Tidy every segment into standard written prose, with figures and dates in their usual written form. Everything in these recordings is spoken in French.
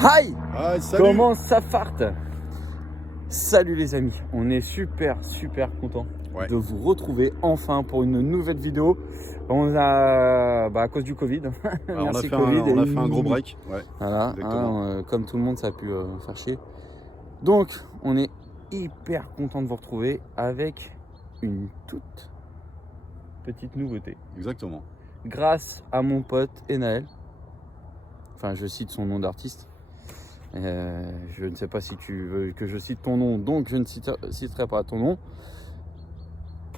Hi! Salut. Comment ça farte? Salut les amis, on est super content de vous retrouver enfin pour une nouvelle vidéo. On a, à cause du Covid, on a fait un gros break. Voilà, comme tout le monde, ça a pu faire chier. Donc, on est hyper content de vous retrouver avec une toute petite nouveauté. Exactement. Grâce à mon pote Enaël. Enfin, je cite son nom d'artiste. Je ne sais pas si tu veux que je cite ton nom, donc je ne citerai pas ton nom.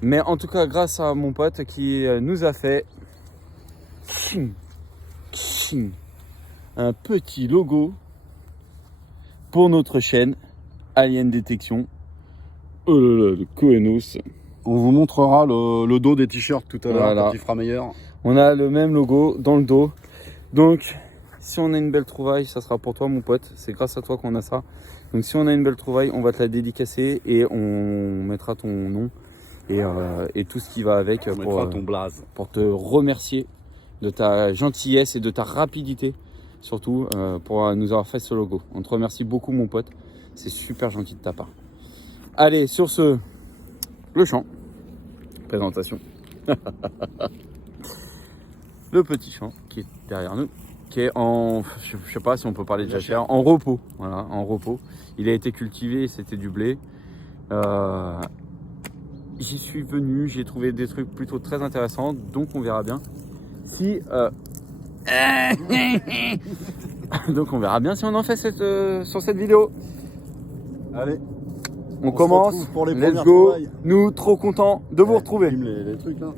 Mais en tout cas, grâce à mon pote qui nous a fait un petit logo pour notre chaîne Alien Détection. Oh là là, le Koenos. On vous montrera le dos des t-shirts tout à l'heure, Voilà. quand il fera meilleur. On a le même logo dans le dos. Donc, si on a une belle trouvaille, ça sera pour toi, mon pote. C'est grâce à toi qu'on a ça. Donc, si on a une belle trouvaille, on va te la dédicacer et on mettra ton nom et tout ce qui va avec Ton blaze. pour te remercier de ta gentillesse et de ta rapidité, surtout pour nous avoir fait ce logo. On te remercie beaucoup, mon pote. C'est super gentil de ta part. Allez, sur ce, le chant. Présentation. Le petit champ qui est derrière nous, qui est en, je sais pas si on peut parler de jachère, en repos. Voilà, en repos. Il a été cultivé, c'était du blé. J'y suis venu, j'ai trouvé des trucs plutôt très intéressants, donc on verra bien si. Donc on verra bien si on en fait sur cette vidéo. Allez, on commence. Pour les Let's go. trouvailles. Nous trop contents de vous retrouver. Les trucs là.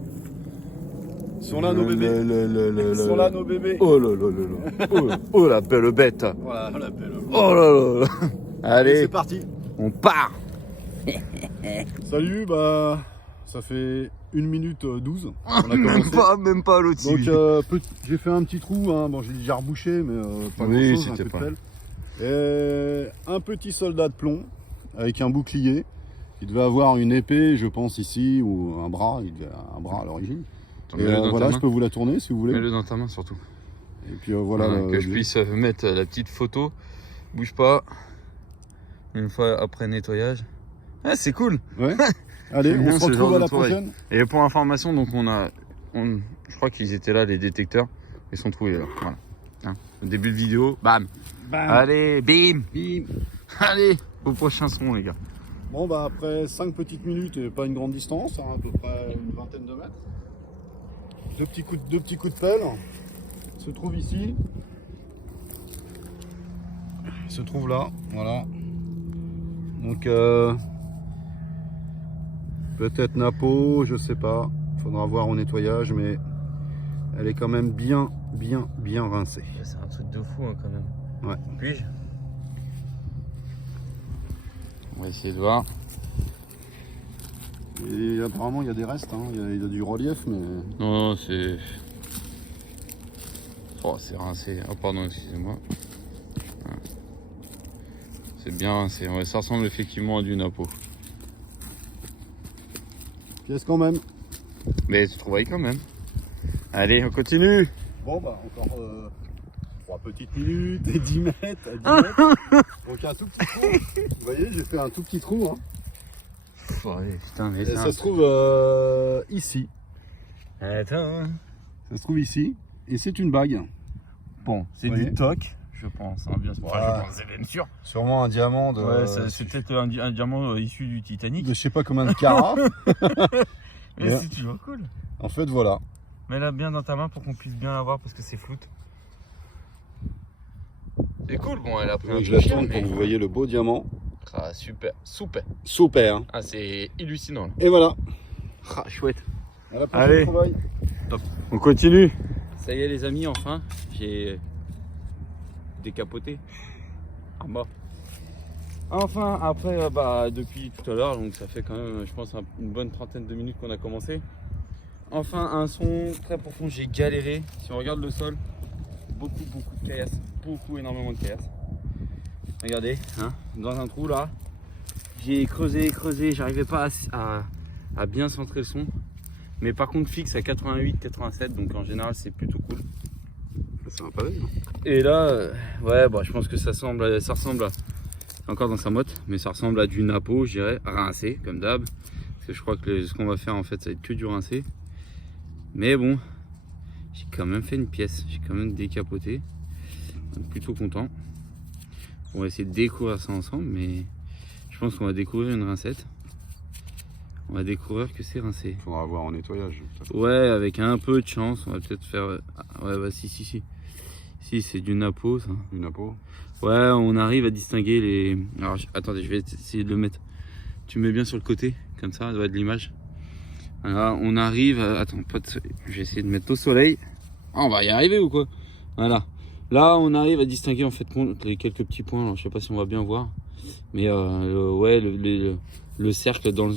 Sont là nos bébés. Sont là nos bébés. Oh là là là là. Oh la belle bête. Voilà la belle. Oh là là là. Allez, c'est parti. On part. Salut, ça fait 1 minute 12. On a commencé. même pas l'autre. Donc j'ai fait un petit trou, hein. Bon, j'ai déjà rebouché, mais pas grand chose, un peu de pelle. Et un petit soldat de plomb avec un bouclier. Il devait avoir une épée, je pense ici, ou un bras. Il devait avoir un bras à l'origine. Voilà, je peux vous la tourner si vous voulez. Mets-le dans ta main surtout. Et puis voilà. Que je puisse mettre la petite photo. Bouge pas. Une fois après nettoyage. Ah, c'est cool. Ouais. Allez, on se retrouve à la prochaine. Et pour information, donc je crois qu'ils étaient là, les détecteurs. Ils sont trouvés là. Voilà. Hein, au début de vidéo, bam. Allez, bim. Allez, au prochain son, les gars. Bon, après 5 petites minutes et pas une grande distance, hein, à peu près une vingtaine de mètres. Deux petits coups de pelle. Se trouve ici. Il se trouve là, voilà. Donc peut-être napo, je sais pas. Faudra voir au nettoyage, mais elle est quand même bien rincée. C'est un truc de fou hein, quand même. Ouais. Puis-je? On va essayer de voir. Et apparemment il y a des restes, hein. Il y a du relief, mais. Non, c'est. Oh, c'est rincé. Oh, pardon, excusez-moi. C'est bien rincé. Ouais, ça ressemble effectivement à du napo. Pièce quand même. Mais tu trouves quand même. Allez, on continue. Bon, encore 3 petites minutes et 10 mètres. Donc un tout petit trou. Vous voyez, j'ai fait un tout petit trou. Hein. Ouais, putain, mais et ça se trouve ici. Attends. Ça se trouve ici. Et c'est une bague. Bon, c'est du toc, je pense. Hein, bien sûr. Enfin, je pense, c'est bien sûr. Sûrement un diamant de. Ouais, c'est peut-être un diamant issu du Titanic. De je sais pas combien de carats. Mais c'est toujours cool. En fait, voilà. Mets-la bien dans ta main pour qu'on puisse bien la voir parce que c'est floute. C'est cool, bon, elle a pris un je la tourne pour que vous voyez le beau diamant. Ah, super. Super. Ah, c'est hallucinant. Là. Et voilà. Ah, chouette. À la prochaine trouvaille. Top. On continue. Ça y est, les amis, enfin, j'ai décapoté. Ah bah. Enfin, après, depuis tout à l'heure, donc ça fait quand même, je pense, une bonne trentaine de minutes qu'on a commencé. Enfin, un son très profond, j'ai galéré. Si on regarde le sol, beaucoup de caillasse, énormément de caillasse. Regardez, hein, dans un trou là, j'ai creusé, j'arrivais pas à bien centrer le son. Mais par contre, fixe à 88, 87, donc en général, c'est plutôt cool. C'est un pavé. Et là, ouais, bah, je pense que ça ressemble à, encore dans sa motte, mais ça ressemble à du napo, je dirais, rincé, comme d'hab. Parce que je crois que ce qu'on va faire, en fait, ça va être que du rincé. Mais bon, j'ai quand même fait une pièce, j'ai quand même décapoté. Donc, plutôt content. On va essayer de découvrir ça ensemble, mais je pense qu'on va découvrir une rincette. On va découvrir que c'est rincé. Faudra voir en nettoyage. Ouais, avec un peu de chance, on va peut-être faire... Ouais, bah si. Si, c'est du napo, ça. Du napo. Ouais, on arrive à distinguer les... Alors, attendez, je vais essayer de le mettre. Tu mets bien sur le côté, comme ça doit être l'image. Voilà, on arrive à... Attends, pas de... je vais essayer de mettre au soleil. Ah, on va y arriver ou quoi? Voilà. Là, on arrive à distinguer en fait les quelques petits points. Alors, je sais pas si on va bien voir. Mais ouais, le cercle dans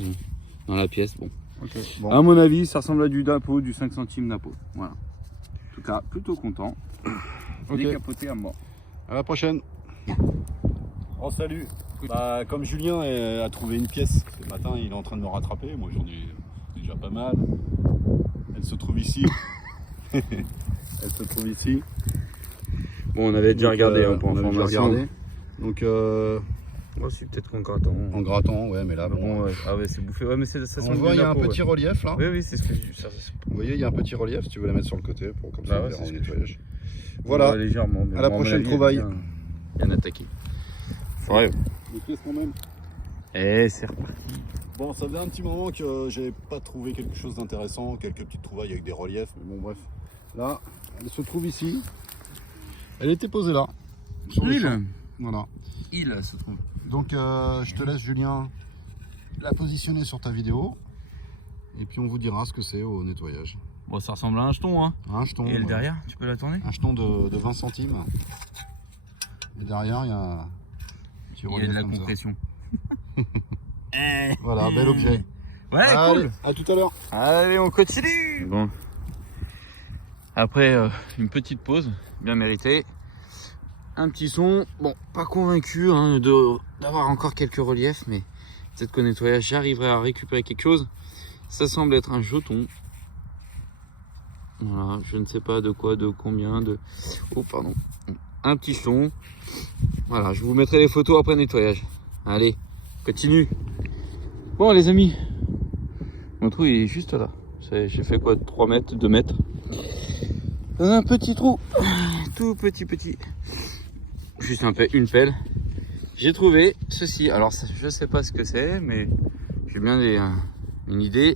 la pièce. Bon. Okay, bon. À mon avis, ça ressemble à du napo, du 5 centimes napo. Voilà. En tout cas, plutôt content. Décapoté à mort. À la prochaine. Oh salut. Bah, comme Julien a trouvé une pièce ce matin, il est en train de me rattraper. Moi j'en ai déjà pas mal. Elle se trouve ici. Elle se trouve ici. Bon, on avait déjà regardé pour information. Donc moi aussi peut-être qu'en grattant. En grattant, ouais, mais là bon. Ouais. Ah ouais, c'est bouffé. Ouais, mais ça on voit, il y a un petit relief là. Oui, c'est ce que je dis. Vous voyez, il y a un petit relief. Si tu veux la mettre sur le côté pour comme ça, on verra en nettoyage. Voilà. Légèrement. À la prochaine trouvaille. Il y en a attaqué. Ouais. Quand même. Et c'est reparti. Bon, ça faisait un petit moment que j'avais pas trouvé quelque chose d'intéressant, quelques petites trouvailles avec des reliefs, mais bon bref. Là, elle se trouve ici. Elle était posée là. Sur l'île. Voilà. Il se trouve. Donc je te laisse Julien la positionner sur ta vidéo. Et puis on vous dira ce que c'est au nettoyage. Bon, ça ressemble à un jeton, hein. Un jeton. Et le derrière, tu peux la tourner? Un jeton de 20 centimes. Et derrière, il y a un petit relief. Il y a de la compression. Voilà, bel objet. Ouais, allez, cool. à tout à l'heure. Allez, on continue. Bon. Après une petite pause, bien méritée. Un petit son. Bon, pas convaincu hein, d'avoir encore quelques reliefs, mais peut-être qu'au nettoyage, j'arriverai à récupérer quelque chose. Ça semble être un jeton. Voilà, je ne sais pas de quoi, de combien, de... Oh, pardon. Un petit jeton. Voilà, je vous mettrai les photos après nettoyage. Allez, continue. Bon, les amis, mon trou il est juste là. J'ai fait quoi, 3 mètres, 2 mètres. Dans un petit trou, tout petit. Juste une pelle. J'ai trouvé ceci. Alors, je sais pas ce que c'est, mais j'ai bien une idée.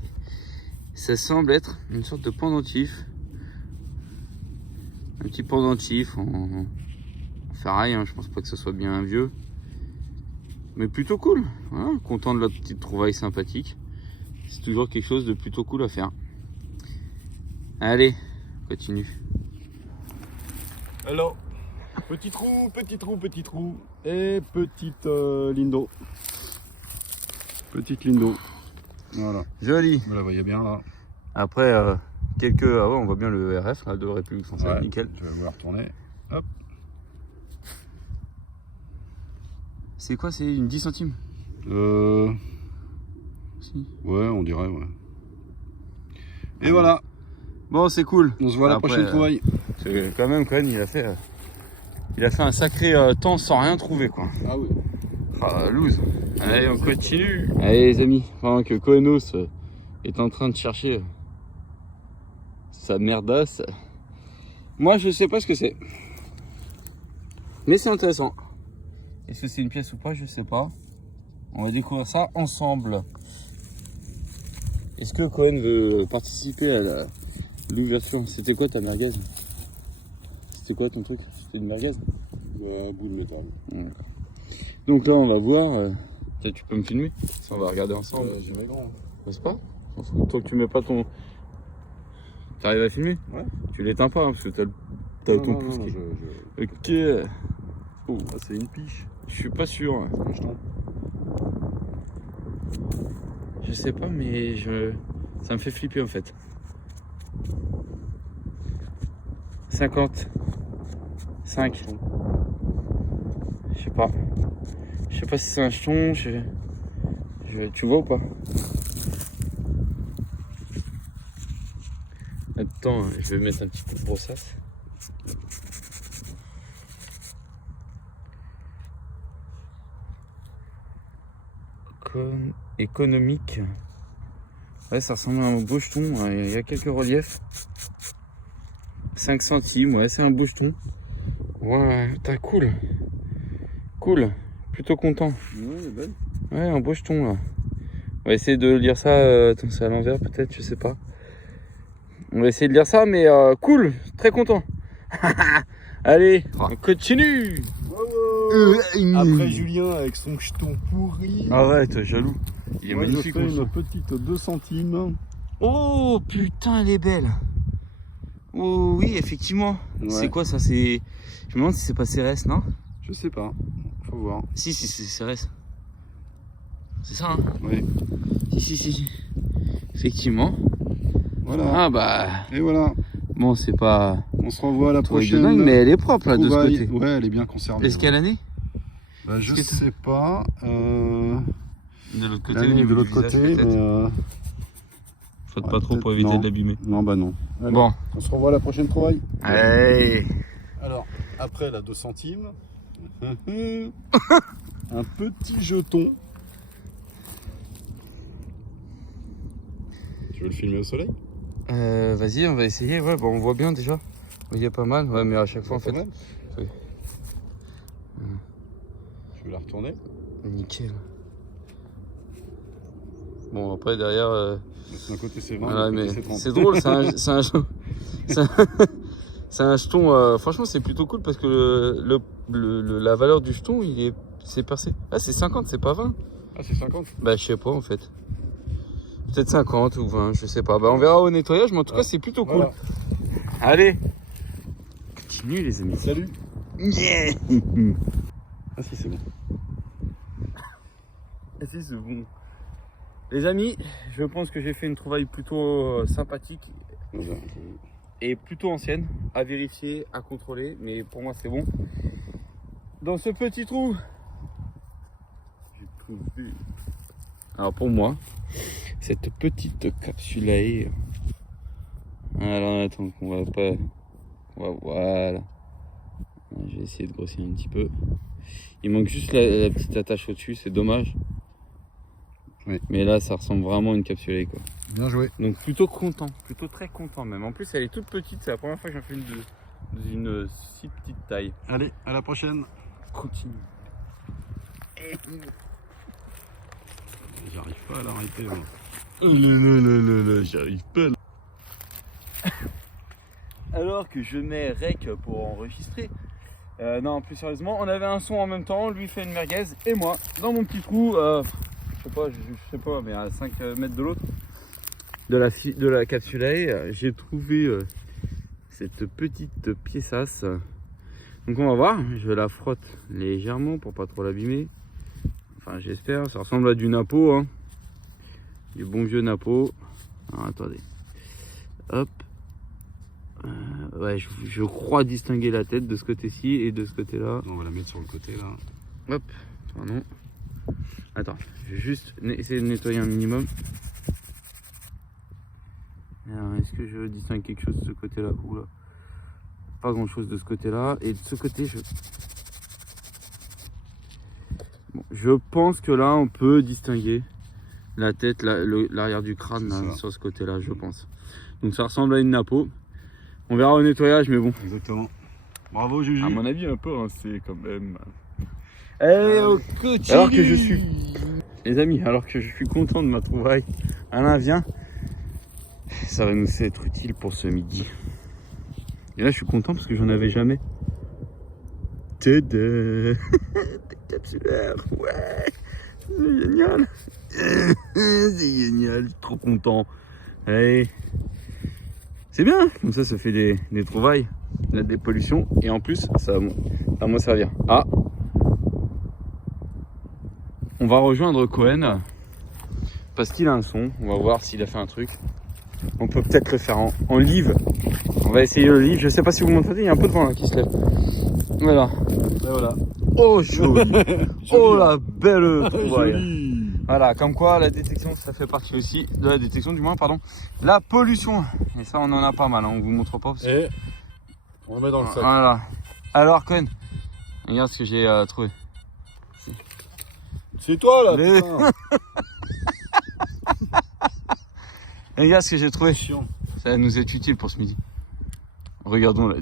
Ça semble être une sorte de pendentif. Un petit pendentif en ferraille, hein. Je pense pas que ce soit bien vieux. Mais plutôt cool. Voilà, content de la petite trouvaille sympathique. C'est toujours quelque chose de plutôt cool à faire. Allez, continue. Hello. Petit trou. Et petite lindo. Petite lindo. Voilà. Joli. Vous la voyez bien là. Après, quelques... Ah ouais, on voit bien le RF là, de République française, ouais, nickel. Je vais vous la retourner. Hop. C'est quoi? C'est une 10 centimes? Si. Ouais, on dirait, ouais. Et voilà. Bon, c'est cool. On se voit à la prochaine trouvaille. Quand même, il a fait un sacré temps sans rien trouver, quoi. Ah oui. Ah, loose. Allez, on continue. Allez, les amis, pendant que Koenos est en train de chercher sa merdasse, moi, je sais pas ce que c'est. Mais c'est intéressant. Est-ce que c'est une pièce ou pas? Je sais pas. On va découvrir ça ensemble. Est-ce que Cohen veut participer à l'ouverture? C'était quoi ta merguez? C'était quoi ton truc? C'était une merguez? Ouais, bout de métal. Ouais. Donc là, on va voir. Peut-être tu peux me filmer? Ça, on va regarder ensemble. J'irai grand. N'est-ce pas? Tant que tu mets pas ton... T'arrives à filmer? Ouais. Tu l'éteins pas, hein, parce que t'as ton pouce qui... Ok. Oh, c'est une piche. Je suis pas sûr. Hein. Je sais pas, mais ça me fait flipper en fait. 50. 5. Je sais pas. Je sais pas si c'est un jeton. Tu vois ou pas? Attends, je vais mettre un petit coup de brossasse. économique. Ouais, ça ressemble à un beau jeton. Il y a quelques reliefs. 5 centimes, ouais, c'est un beau jeton. Ouais, t'as cool. Cool. Plutôt content. Ouais, elle est belle. Ouais, un beau jeton là. On va essayer de lire ça. Attends, c'est à l'envers peut-être, je sais pas. On va essayer de lire ça, mais cool. Très content. Allez, on continue. Après Julien avec son jeton pourri. Arrête, jaloux. Il est Moi, magnifique. je fais une petite 2 centimes. Oh putain, elle est belle. Oh oui, effectivement. Ouais. C'est quoi ça? C'est. Je me demande si c'est pas Cérès, non? Je sais pas. Faut voir. Si, c'est Cérès. C'est ça, hein? Oui. Si. Effectivement. Voilà. Ah bah. Et voilà. Bon, c'est pas. On se revoit à la Trouvaille prochaine. de dingue, mais elle est propre là de ce trouvaille. côté. Ouais, elle est bien conservée. Est-ce qu'elle a l'année? Bah, je sais pas. De l'autre côté, au L'année niveau de du l'autre visage, côté, peut-être. mais Faute ouais, pas trop pour éviter non. de l'abîmer. non, bah non. Allez, Bon. on se revoit à la prochaine trouvaille. Allez. Alors, après la 2 centimes, un petit jeton. Tu veux le filmer au soleil? Vas-y, on va essayer. Ouais, bon, on voit bien déjà. Il y a pas mal. Ouais, mais à chaque fois, en fait. Oui. Tu veux la retourner? Nickel. Bon, après, derrière. D'un côté c'est 20, Voilà, de l'autre mais côté c'est 30. c'est drôle, c'est un jeton. Franchement, c'est plutôt cool parce que la valeur du jeton, c'est percé. Ah, c'est 50, c'est pas 20. Ah, c'est 50? Bah, je sais pas en fait. Peut-être 50 ou 20, je sais pas. Bah, on verra au nettoyage, mais en tout cas, c'est plutôt cool. Voilà. Allez, continue les amis. Salut. Yeah. Ah si, c'est bon. Ah, si, c'est bon. Les amis, je pense que j'ai fait une trouvaille plutôt sympathique et plutôt ancienne, à vérifier, à contrôler, mais pour moi c'est bon. Dans ce petit trou, j'ai trouvé. Alors pour moi, cette petite capsulae. Alors attends qu'on va pas. Voilà. Je vais essayer de grossir un petit peu. Il manque juste la petite attache au-dessus, c'est dommage. Oui. Mais là, ça ressemble vraiment à une capsulée, quoi. Bien joué. Donc plutôt content, plutôt très content même. En plus, elle est toute petite, c'est la première fois que j'en fais d'une si petite taille. Allez, à la prochaine. Continue. J'arrive pas à l'arrêter. Moi. J'arrive pas. Alors que je mets rec pour enregistrer. Non, plus sérieusement, on avait un son en même temps, lui fait une merguez et moi, dans mon petit trou, je sais pas, mais à 5 mètres de l'autre, de la capsulae, j'ai trouvé cette petite pièçasse. Donc on va voir, je la frotte légèrement pour pas trop l'abîmer. Enfin j'espère, ça ressemble à du Napo, hein. Du bon vieux Napo. Alors, attendez. Hop. Ouais, je crois distinguer la tête de ce côté-ci et de ce côté-là. On va la mettre sur le côté là. Hop, pardon. Attends, je vais juste essayer de nettoyer un minimum. Alors, est-ce que je distingue quelque chose de ce côté-là? Oula. Pas grand-chose de ce côté-là. Et de ce côté, bon, je pense que là, on peut distinguer la tête, l'arrière du crâne là, sur ce côté-là, je pense. Donc ça ressemble à une Napo. On verra au nettoyage, mais bon. Exactement. Bravo Juju. À mon avis, un peu, hein, c'est quand même. Allez, au quotidien. Alors que je suis, les amis, alors que je suis content de ma trouvaille, Alain vient. Ça va nous être utile pour ce midi. Et là, je suis content parce que j'en avais jamais. Tada. Des capsulaires, ouais. C'est génial. C'est génial, je suis trop content. Allez. C'est bien, comme ça fait des trouvailles, de la dépollution, et en plus ça va me servir. Ah, on va rejoindre Cohen parce qu'il a un son, on va voir s'il a fait un truc. On peut peut-être le faire en live, on va essayer le live, je sais pas si vous m'entendez, il y a un peu de vent là qui se lève. Voilà. Et voilà. Oh joli. Oh la belle trouvaille. Joli. Voilà, comme quoi la détection, ça fait partie aussi de la détection, du moins, pardon, la pollution. Et ça, on en a pas mal, hein, on vous montre pas. Parce que... Et on le met dans le sac. Voilà. Alors, Cohen, regarde ce que j'ai trouvé. C'est toi là, Mais- putain. Et regarde ce que j'ai trouvé. Chiant. Ça va nous être utile pour ce midi. Regardons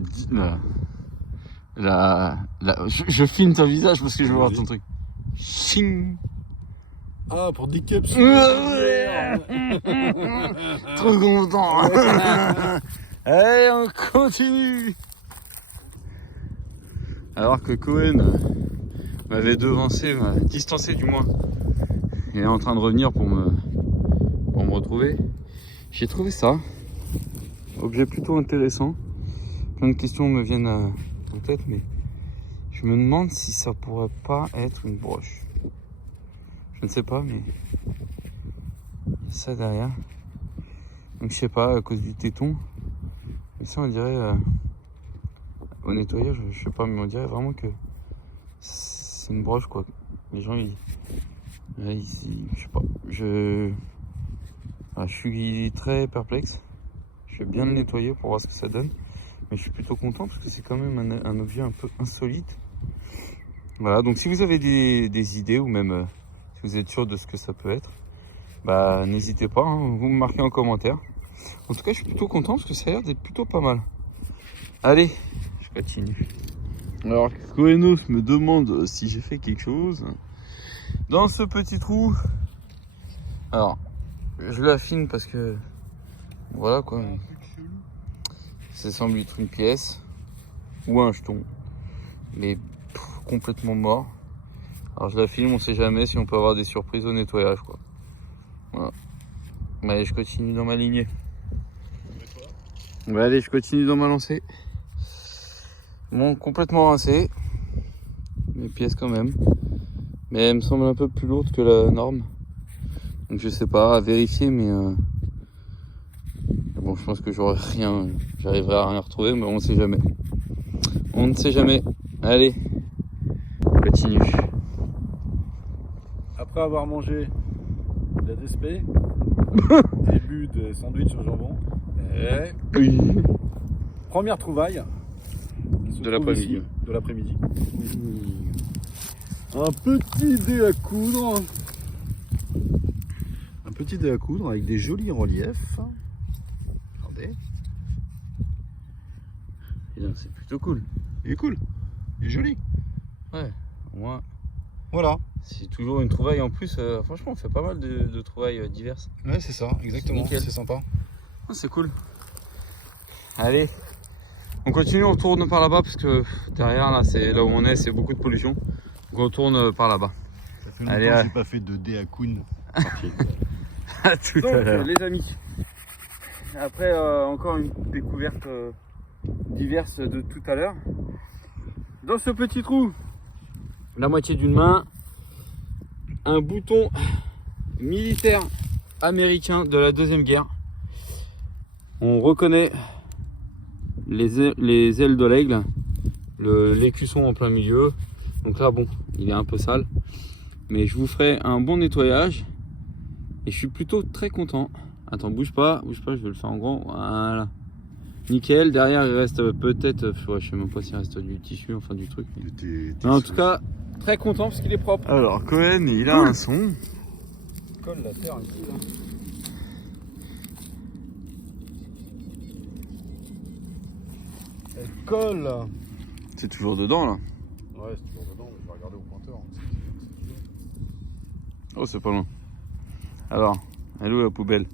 je filme ton visage parce que je veux voir ton truc. Ching. Ah, pour des caps. Trop content. Allez, on continue. Alors que Cohen m'avait devancé, m'a distancé du moins. Il est en train de revenir pour me retrouver. J'ai trouvé ça. Objet plutôt intéressant. Plein de questions me viennent en tête, mais je me demande si ça pourrait pas être une broche. Je ne sais pas, mais ça derrière. Donc je sais pas, à cause du téton. Mais ça on dirait au nettoyage, je sais pas, mais on dirait vraiment que c'est une broche quoi. Les gens ils je sais pas. Je suis très perplexe. Je vais bien le nettoyer pour voir ce que ça donne. Mais je suis plutôt content parce que c'est quand même un objet un peu insolite. Voilà, donc si vous avez des idées ou même si vous êtes sûr de ce que ça peut être, bah n'hésitez pas, hein, vous me marquez en commentaire. En tout cas, je suis plutôt content parce que ça a l'air d'être plutôt pas mal. Allez, je continue. Alors, Coenos me demande si j'ai fait quelque chose dans ce petit trou. Alors, je l'affine parce que voilà quoi. Ça semble être une pièce ou un jeton, mais complètement mort. Alors je la filme, on sait jamais si on peut avoir des surprises au nettoyage quoi. Voilà. Mais allez, je continue dans ma lignée. Ouais, allez, je continue dans ma lancée. Bon, complètement rincé. Mes pièces quand même. Mais elle me semble un peu plus lourde que la norme. Donc je sais pas, à vérifier, mais bon, je pense que j'aurai rien. J'arriverai à rien retrouver, mais on ne sait jamais. On ne sait jamais. Allez, on continue. Après avoir mangé de la DSP et bu des sandwichs au jambon, Oui. première trouvaille qui se De trouve l'après-midi. ici, de l'après-midi. Un petit dé à coudre. Un petit dé à coudre avec des jolis reliefs. Regardez. Et là, c'est plutôt cool. Il est cool. Il est joli. Ouais, au moins, Voilà. c'est toujours une trouvaille en plus. Franchement, on fait pas mal de trouvailles diverses. Ouais, c'est ça, exactement. Nickel. C'est sympa. Ah, c'est cool. Allez, on continue, on tourne par là-bas parce que derrière, là, c'est là où on est, c'est beaucoup de pollution. Donc on tourne par là-bas. Ça fait longtemps Allez, que j'ai pas fait de dé à Kuhn. À tout Donc à l'heure. les amis, après encore une découverte diverse de tout à l'heure. Dans ce petit trou, la moitié d'une main, un bouton militaire américain de la Deuxième Guerre. On reconnaît les ailes de l'aigle, l'écusson en plein milieu. Donc là bon, il est un peu sale. Mais je vous ferai un bon nettoyage. Et je suis plutôt très content. Attends, bouge pas, je vais le faire en grand. Voilà. Nickel, derrière il reste peut-être, ouais, je sais même pas s'il reste du tissu, enfin du truc. Mais en tout cas, très content parce qu'il est propre. Alors Cohen, il a un son. Colle la terre ici là. Elle colle. C'est toujours dedans là. Ouais, c'est toujours dedans, mais je vais regarder au pointeur. Oh, c'est pas loin. Alors, elle est où la poubelle?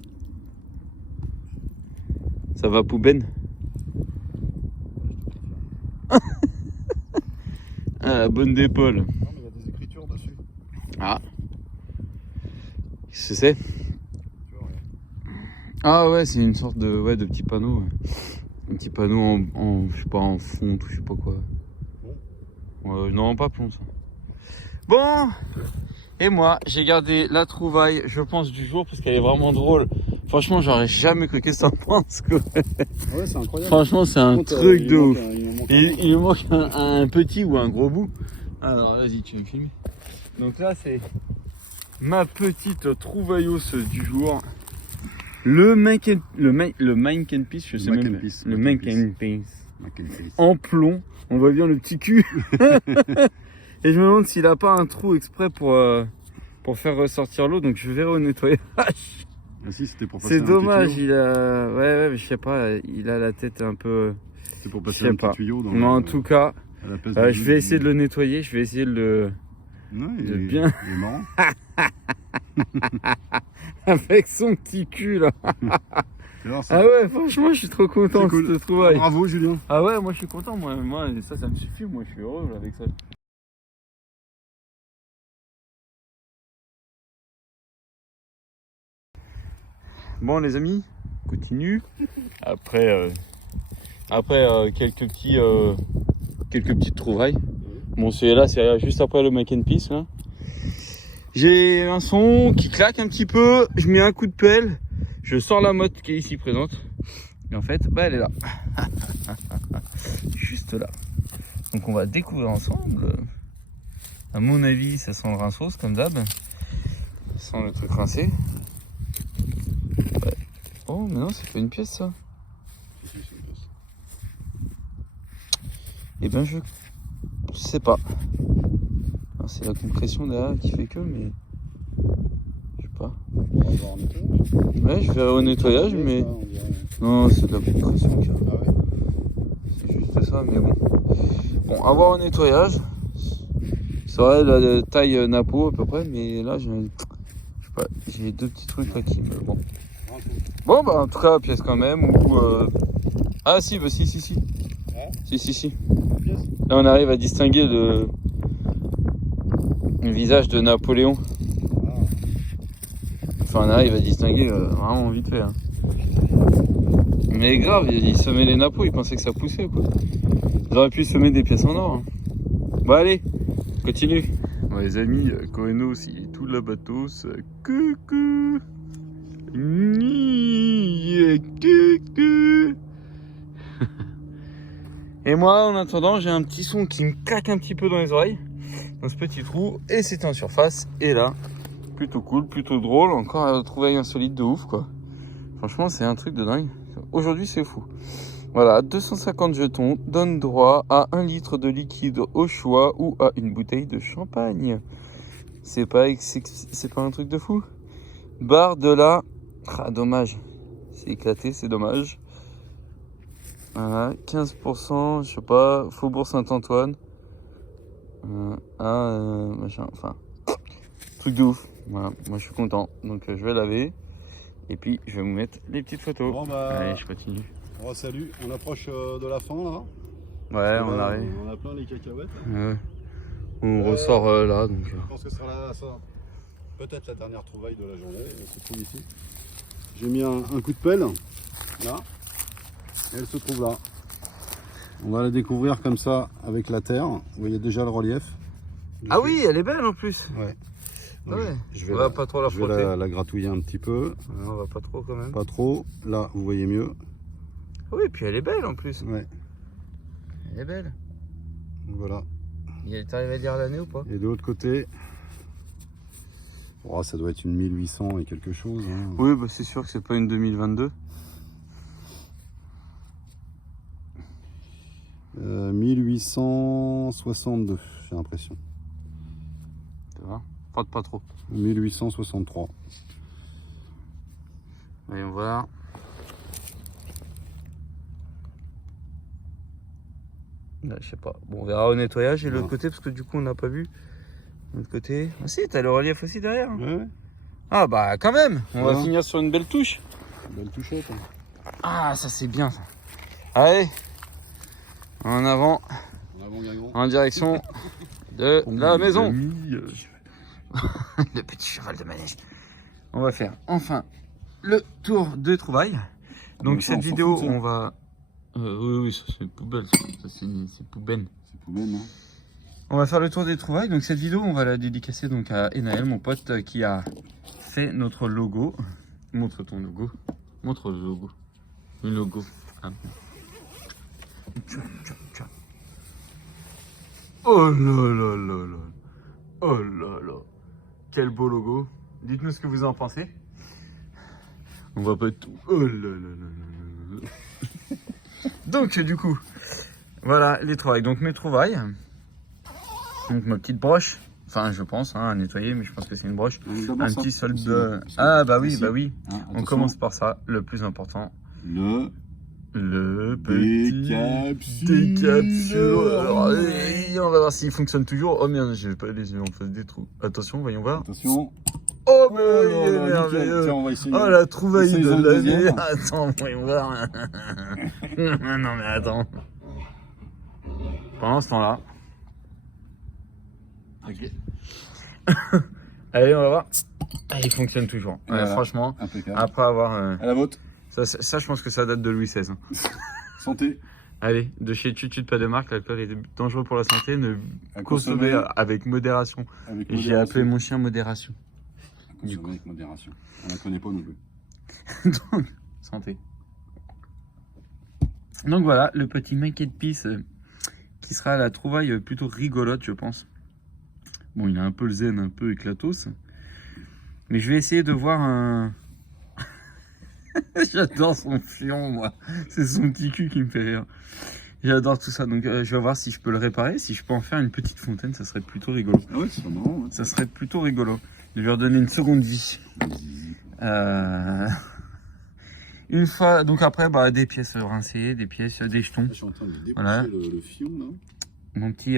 Ça va poubelle? Ah, la bonne d'épaule. Non, mais il y a des écritures dessus. Ah. Qu'est-ce que c'est? Tu vois, rien. Ah ouais, c'est une sorte de, ouais, de petit panneau. Ouais. Un petit panneau en je sais pas, en fonte ou je sais pas quoi. Non, pas plomb ça. Bon, et moi, j'ai gardé la trouvaille, je pense, du jour parce qu'elle est vraiment drôle. Franchement, j'aurais jamais cru. Qu'est-ce que t'en penses, quoi? Ouais, c'est incroyable. Franchement, c'est un truc de ouf. Il lui manque un. un petit ou un gros bout. Alors, vas-y, tu veux me filmer? Donc là, c'est ma petite trouvaillos du jour. Le Mac and Peace, je sais Mac même and pas. Peace, Le Mac Mac and and Peace. Peace. En plomb. On voit bien le petit cul. Et je me demande s'il a pas un trou exprès pour pour faire ressortir l'eau, donc je verrai au nettoyage. Ah si, c'était pour passer C'est un dommage, petit tuyau. il a... Ouais, mais je sais pas, il a la tête un peu... C'était pour passer Je sais un petit pas. tuyau dans Mais en tout cas, à la place je vais essayer de le nettoyer, je vais essayer de le... Ouais, de bien... il est marrant. Avec son petit cul là. Alors, ça- Ah ouais, franchement, je suis trop content C'est de cool. cette trouvaille. Bravo Julien. Ah ouais, moi je suis content, moi ça me suffit, moi je suis heureux là, avec ça. Bon les amis, on continue. Après quelques petites trouvailles. Bon celui-là c'est juste après le Mac and Peace là. J'ai un son qui claque un petit peu, je mets un coup de pelle, je sors la motte qui est ici présente. Et en fait, elle est là. Juste là. Donc on va découvrir ensemble. À mon avis, ça sent le rinços comme d'hab. Ça sent le truc rincé. Ouais. Oh mais non, c'est pas une pièce ça. Eh ben je sais pas. Alors, c'est la compression derrière qui fait que, mais je sais pas. Ouais, je vais au nettoyage, mais non, c'est de la compression qu'il y a. Ah ouais. C'est juste ça, mais bon. Bon, à voir au nettoyage. C'est vrai la taille napo à peu près, mais là je sais pas, j'ai deux petits trucs là qui me. Bon. Bon bah en tout cas pièce quand même ou ah si bah si. Ouais. Si. Là on arrive à distinguer le visage de Napoléon. Enfin on arrive à distinguer vraiment vite fait. Hein. Mais grave, il semait les napos, il pensait que ça poussait quoi. Ils auraient pu semer des pièces en or. Hein. Bon allez, continue. Bon, les amis, Koenos, il est tout la batos. Coucou. Coucou. Et moi, en attendant, j'ai un petit son qui me claque un petit peu dans les oreilles. Dans ce petit trou. Et c'était en surface. Et là, plutôt cool, plutôt drôle. Encore un trouvaille insolite de ouf, quoi. Franchement, c'est un truc de dingue. Aujourd'hui, c'est fou. Voilà, 250 jetons donnent droit à 1 litre de liquide au choix ou à une bouteille de champagne. C'est pas un truc de fou. Barre de la... Ah, dommage. C'est éclaté, c'est dommage. Voilà, 15%, je sais pas, Faubourg Saint-Antoine. Machin, enfin... Truc de ouf. Voilà, moi je suis content. Donc je vais laver. Et puis je vais vous mettre les petites photos. Bon bah... Allez, je continue. Oh, salut, on approche de la fin là. Ouais, on arrive. On a plein les cacahuètes. On ressort là, donc. Je pense que ce sera là, ça. Peut-être la dernière trouvaille de la journée. Elle se trouve ici. J'ai mis un coup de pelle là. Et elle se trouve là. On va la découvrir comme ça avec la terre. Vous voyez déjà le relief. Ah oui, elle est belle en plus. Ouais. Ah ouais. Je vais On va pas trop la je vais frotter. la gratouiller un petit peu. Non, on va pas trop quand même. Pas trop. Là, vous voyez mieux. Ah oui, puis elle est belle en plus. Ouais. Elle est belle. Voilà. T'arrives à lire l'année ou pas? Et de l'autre côté, oh, ça doit être une 1800 et quelque chose. Hein. Oui, bah c'est sûr que c'est pas une 2022. 1862, j'ai l'impression. Ça va? Frotte pas trop. 1863. Voyons voir. Là, je sais pas. Bon, on verra au nettoyage et l'autre côté parce que du coup on n'a pas vu. L'autre côté. Ah si, t'as le relief aussi derrière. Hein. Ouais. Ah bah quand même. On va Voilà. finir sur une belle touche. Belle touchette. Hein. Ah ça c'est bien ça. Allez. En avant. En avant, Guingamp. En direction de la maison. Le petit cheval de manège. On va faire enfin le tour de trouvailles. Donc ça, cette on s'en vidéo, fout, ça. on va... oui, ça c'est poubelle. Ça c'est poubelle. C'est poubelle, non? On va faire le tour des trouvailles. Donc cette vidéo, on va la dédicacer donc à Enaël, mon pote, qui a fait notre logo. Montre ton logo. Montre le logo. Le logo. Ah. Oh là là là là. Oh là là. Quel beau logo. Dites-nous ce que vous en pensez. On va pas tout. Oh là là là là là. Donc du coup, voilà les trouvailles. Donc mes trouvailles. Donc ma petite broche Enfin, je pense, hein, à nettoyer, mais je pense que c'est une broche. Donc, Un ça, petit solde c'est de... bon. Ah, bah oui, Ici. bah oui. Hein, On attention. commence par ça, le plus important. Le Petit décapsuleur. décapsuleur. Et on va voir s'il fonctionne toujours. Oh merde, j'ai pas les yeux en face des trous. Attention, voyons voir. Attention. Oh, mais Oh, il est nickel. merveilleux. Tiens, on va essayer. Oh, la trouvaille de Essayons le l'année. deuxième. Attends, voyons voir. Non, mais attends. Pendant ce temps-là. Ok. Allez, on va voir. Ah, il fonctionne toujours. Ouais, Voilà. franchement, Impeccable. après avoir... À la vôtre. Ça, je pense que ça date de Louis XVI. Santé. Allez, de chez Tutude, pas de marque, l'alcool est dangereux pour la santé, ne À consommez consommer avec modération. avec Et j'ai modération. appelé mon chien modération. À consommer avec modération. On la connaît pas non plus. Donc, santé. Donc voilà, le petit maquet de pisse qui sera la trouvaille plutôt rigolote, je pense. Bon, il a un peu le zen, un peu éclatos. Mais je vais essayer de voir un... J'adore son fion, moi. C'est son petit cul qui me fait rire. J'adore tout ça. Donc, je vais voir si je peux le réparer. Si je peux en faire une petite fontaine, ça serait plutôt rigolo. Ah ouais, c'est marrant. Ouais. Ça serait plutôt rigolo. De lui redonner une seconde vie. Une fois, donc après, bah, des pièces rincées, des pièces, des jetons. Je suis en train de déboucher Voilà. le fion là. Mon petit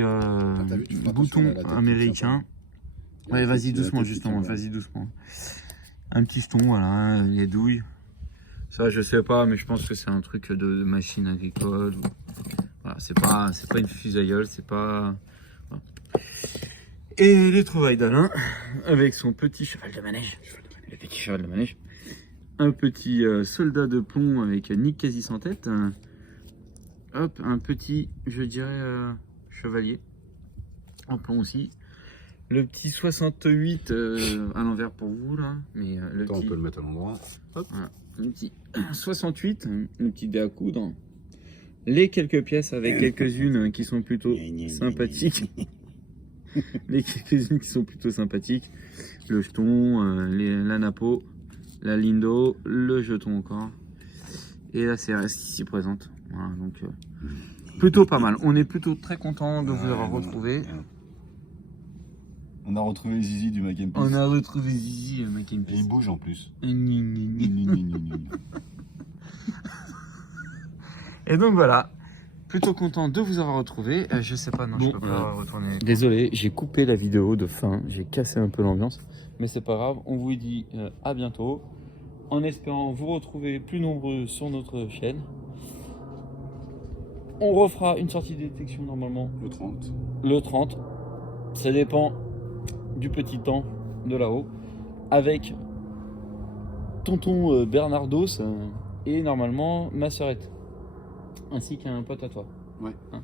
t'as vu, tu fais attention bouton à la tête, américain. Ouais, vas-y doucement, justement, vas-y doucement. Un petit jeton, voilà, les douilles. Ça, je sais pas, mais je pense que c'est un truc de machine agricole. Voilà, c'est pas une fusailleule, c'est pas... Voilà. Et les trouvailles d'Alain, avec son petit cheval de manège. Le petit cheval de manège. Un petit soldat de plomb avec Nick quasi sans tête. Hop, un petit, je dirais, chevalier. En plomb aussi. Le petit 68 à l'envers pour vous, là. Mais le Attends, petit... on peut le mettre à l'endroit. Hop. Voilà, le petit 68, le petit dé à coudre. Les quelques pièces avec quelques-unes qui sont plutôt sympathiques. Les quelques-unes qui sont plutôt sympathiques. Le jeton, la napo, la lindo, le jeton encore. Et la CRS ici présente. Voilà, donc plutôt pas mal. On est plutôt très content de vous avoir retrouvé. On a retrouvé Zizi du Mac and Peace. On a retrouvé Zizi, le Mac and Et Peace. il bouge en plus. Et donc voilà, plutôt content de vous avoir retrouvé. Je sais pas, non, je peux pas retourner. Désolé, j'ai coupé la vidéo de fin, j'ai cassé un peu l'ambiance, mais c'est pas grave. On vous dit à bientôt, en espérant vous retrouver plus nombreux sur notre chaîne. On refera une sortie de détection normalement Le 30. le 30. Ça dépend du petit temps de là-haut, avec tonton Bernardos et normalement ma sœurette, ainsi qu'un pote à toi. Ouais. Hein.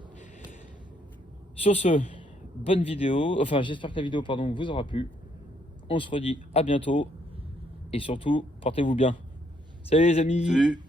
Sur ce, bonne vidéo, enfin j'espère que la vidéo vous aura plu. On se redit à bientôt et surtout portez-vous bien. Salut les amis. Salut.